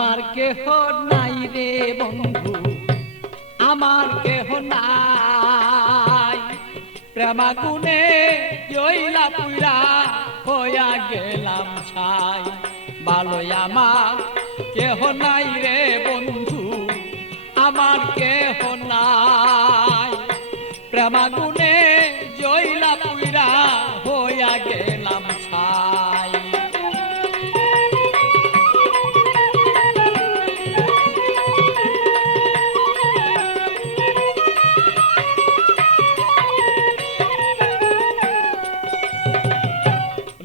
আমার কেহ নাই রে বন্ধু, আমার কেহ নাই। প্রেমাগুনে জইলা পুরা হইয়া গেলাম ছাই। ভালোই আমার কেহ নাই রে বন্ধু, আমার কেহ নাই। প্রেমাগুনে জইলা পুরা হইয়া গেলাম ছাই।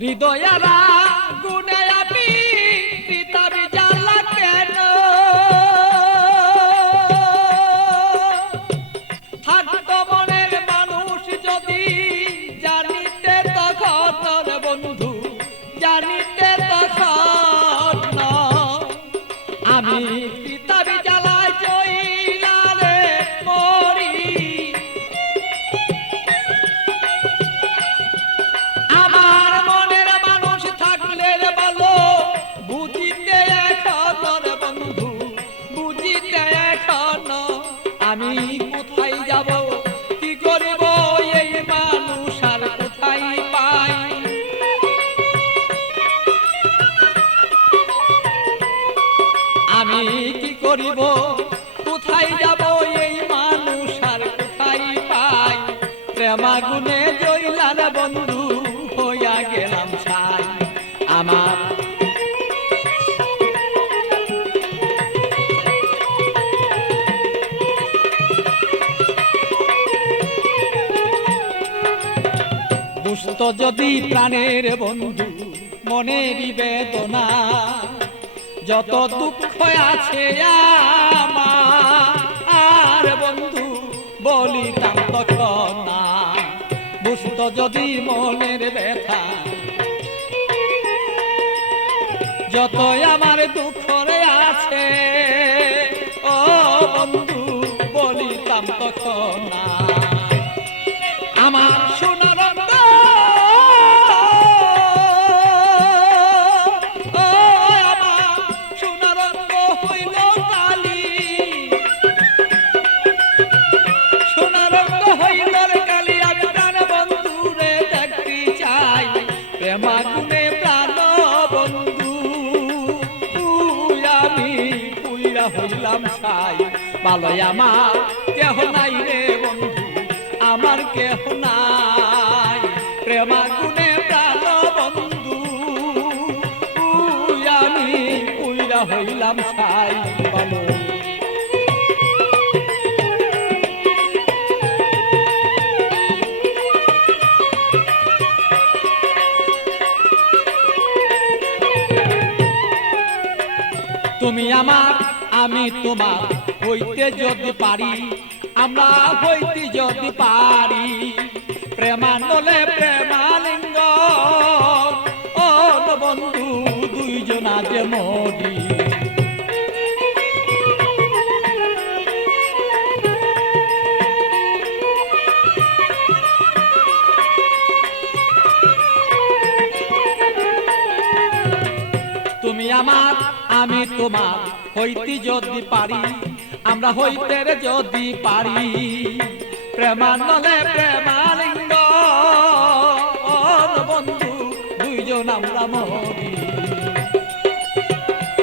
হৃদয়ারা গুনে আমি পিতাবি জ্বালা কেন, থাকতো মনের মানুষ যদি জানিতে তখন বন্ধু, জানিতে তখন আমি পিতাবি জ্বালায় জইলা রে মরি। আমার মনের মানুষ থাকলে রে ভালো, বুঝিতে এখন বন্ধু, বুঝিতে এখন আমি কোথায় যাব, কি করিব এই মানুষ আর কোথায় পাই। আমি কি করিব, কোথায় যাব এই মানুষ আর কোথায় পাই। প্রেমাগুনে জইলার বন্ধু হইয়া গেলাম ছাই। আমার দুষ্ট যদি প্রাণের বন্ধু, মনের বেদনা যত দুঃখ আছে আমার বন্ধু বলিতাম তখন না। বুঝত যদি মনের ব্যথা, যত আমার দুঃখ আছে ও বন্ধু বলিতাম তখন না। আমার সোনার প্রেমাগুনে প্রাণ বন্ধু আমি পুইরা হইলাম ছাই। ভালোই আমার কেহ নাই রে বন্ধু, আমার কেহ নাই। প্রেমাগুনে প্রাণ বন্ধু আমি পুইরা হইলাম ছাই। ভালো তুমি আমার আমি তোমার হইতে যদি পারি, আমরা হইতে যদি পারি। প্রেমানলে প্রেমালিঙ্গ ও বন্ধু দুইজনা যে মরি। তুমি আমার আমি তোমার হইতে যদি পারি, আমরা হইতে যদি পারি। প্রেমানলে প্রেমালিঙ্গ বন্ধু দুইজন আমরা মরি।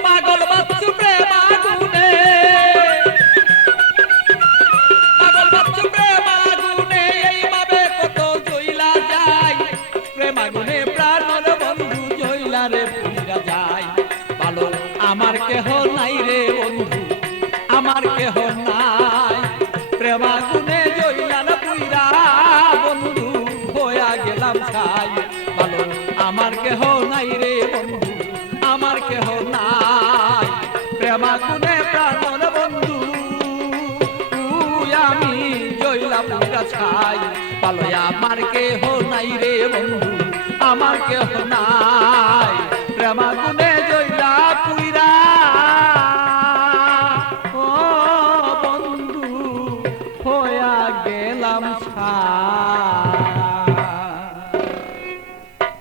পাগল বাচ্চু প্রেমাগুনে, পাগল বাচ্চু প্রেমাগুনে এইভাবে কত জইলা যায়। প্রেমাগুনে প্রাণর বন্ধু জইলা রে পুইরা যায়। ভালো আমার কেহ নাই রে বন্ধু, আমার কেহ নাই। প্রেমাগুনে জইলার পুইরা বন্ধু হইয়া গেলাম ছাই। ভালো আমার কেহ নাই রে বন্ধু, আমার কেহ নাই। প্রেমাগুনে প্রাণর বন্ধু আমি জইলাম পুইরা ছাই। ভালো আমার কেহ নাই রে বন্ধু, আমার কেহ নাই। প্রেমাগুনে